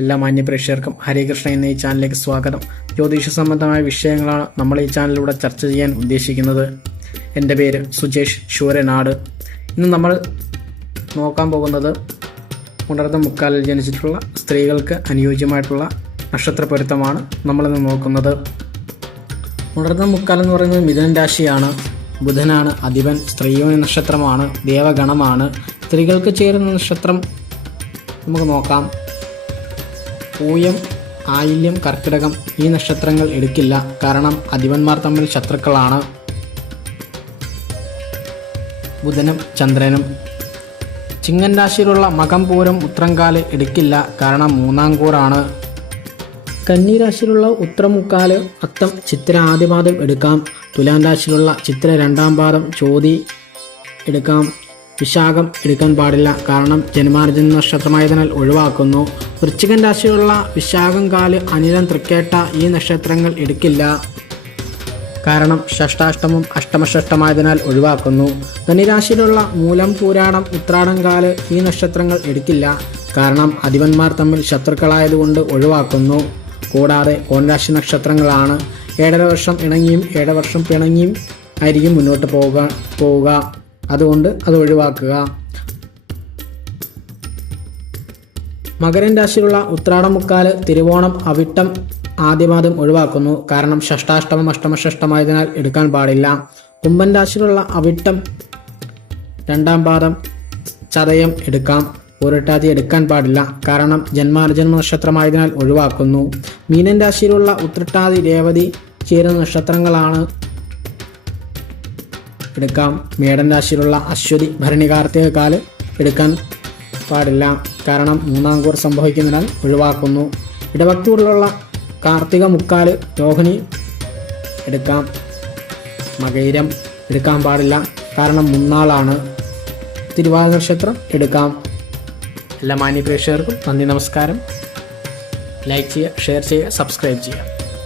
എല്ലാ മാന്യ പ്രേക്ഷകർക്കും ഹരേ ഹരികൃഷ്ണ എന്ന ഈ ചാനലിലേക്ക് സ്വാഗതം. ജ്യോതിഷ സംബന്ധമായ വിഷയങ്ങളാണ് നമ്മൾ ഈ ചാനലിലൂടെ ചർച്ച ചെയ്യാൻ ഉദ്ദേശിക്കുന്നത്. എന്റെ പേര് സുജേഷ് ശൂരനാട്. ഇന്ന് നമ്മൾ നോക്കാൻ പോകുന്നത് ഉണർന്ന മുക്കാലിൽ ജനിച്ചിട്ടുള്ള സ്ത്രീകൾക്ക് അനുയോജ്യമായിട്ടുള്ള നക്ഷത്ര പൊരുത്തമാണ് നമ്മളിന്ന് നോക്കുന്നത്. ഉണർന്ന മുക്കാൽ എന്ന് പറയുന്നത് മിഥുനൻ രാശിയാണ്. ബുധനാണ് അധിപൻ സ്ത്രീയോനി നക്ഷത്രമാണ് ദേവഗണമാണ്. സ്ത്രീകൾക്ക് ചേരുന്ന നക്ഷത്രം നമുക്ക് നോക്കാം. പൂയം ആയില്യം കർക്കിടകം ഈ നക്ഷത്രങ്ങൾ എടുക്കില്ല. കാരണം അധിപന്മാർ തമ്മിൽ ശത്രുക്കളാണ്. ബുധനും ചന്ദ്രനും. ചിങ്ങൻ രാശിയിലുള്ള മകം പൂരം ഉത്രംകാൽ എടുക്കില്ല. കാരണം മൂന്നാം കൂറാണ്. കന്നിരാശിയിലുള്ള ഉത്രമുക്കാൽ അത്തം ചിത്ര ആദ്യപാദം എടുക്കാം. തുലാം രാശിയിലുള്ള ചിത്ര രണ്ടാം പാദം ചോതി എടുക്കാം. വിശാഖം എടുക്കാൻ പാടില്ല. കാരണം ജന്മാർജന നക്ഷത്രമായതിനാൽ ഒഴിവാക്കുന്നു. വൃശ്ചികൻ രാശിയുള്ള വിശാഖം കാൽ അനിലം തൃക്കേട്ട ഈ നക്ഷത്രങ്ങൾ എടുക്കില്ല. കാരണം ഷഷ്ടാഷ്ടമം അഷ്ടമഷഷ്ടമായതിനാൽ ഒഴിവാക്കുന്നു. ധനുരാശിയിലുള്ള മൂലം പൂരാടം ഉത്രാടം കാൽ ഈ നക്ഷത്രങ്ങൾ എടുക്കില്ല. കാരണം അധിപന്മാർ തമ്മിൽ ശത്രുക്കളായതുകൊണ്ട് ഒഴിവാക്കുന്നു. കൂടാതെ കോൺരാശി നക്ഷത്രങ്ങളാണ്. ഏഴര വർഷം ഇണങ്ങിയും ഏഴര വർഷം പിണങ്ങിയും ആയിരിക്കും മുന്നോട്ട് പോവുക പോവുക. അതുകൊണ്ട് അത് ഒഴിവാക്കുക. മകരൻ രാശിയിലുള്ള മുക്കാൽ തിരുവോണം അവിട്ടം ആദ്യപാദം ഒഴിവാക്കുന്നു. കാരണം ഷഷ്ടാഷ്ടമം അഷ്ടമഷഷ്ടമായതിനാൽ എടുക്കാൻ പാടില്ല. കുംഭൻ രാശിയിലുള്ള അവിട്ടം രണ്ടാം പാദം ചതയം എടുക്കാം. പൂരട്ടാതി എടുക്കാൻ പാടില്ല. കാരണം ജന്മാർജന്മ നക്ഷത്രമായതിനാൽ ഒഴിവാക്കുന്നു. മീനൻ രാശിയിലുള്ള ഉത്രട്ടാതി രേവതി ചേരുന്ന നക്ഷത്രങ്ങളാണ് എടുക്കാം. മേടൻ രാശിയിലുള്ള അശ്വതി ഭരണി കാർത്തിക കാൽ എടുക്കാൻ പാടില്ല. കാരണം മൂന്നാം കൂർ സംഭവിക്കുന്നതിനാൽ ഒഴിവാക്കുന്നു. ഇടവക്കൂറിലുള്ള കാർത്തിക മുക്കാൽ രോഹിണി എടുക്കാം. മകൈരം എടുക്കാൻ പാടില്ല. കാരണം മുന്നാളാണ്. തിരുവാതിര നക്ഷത്രം എടുക്കാം. എല്ലാ മാന്യ പ്രേക്ഷകർക്കും നന്ദി നമസ്കാരം. ലൈക്ക് ചെയ്യുക ഷെയർ ചെയ്യുക സബ്സ്ക്രൈബ് ചെയ്യുക.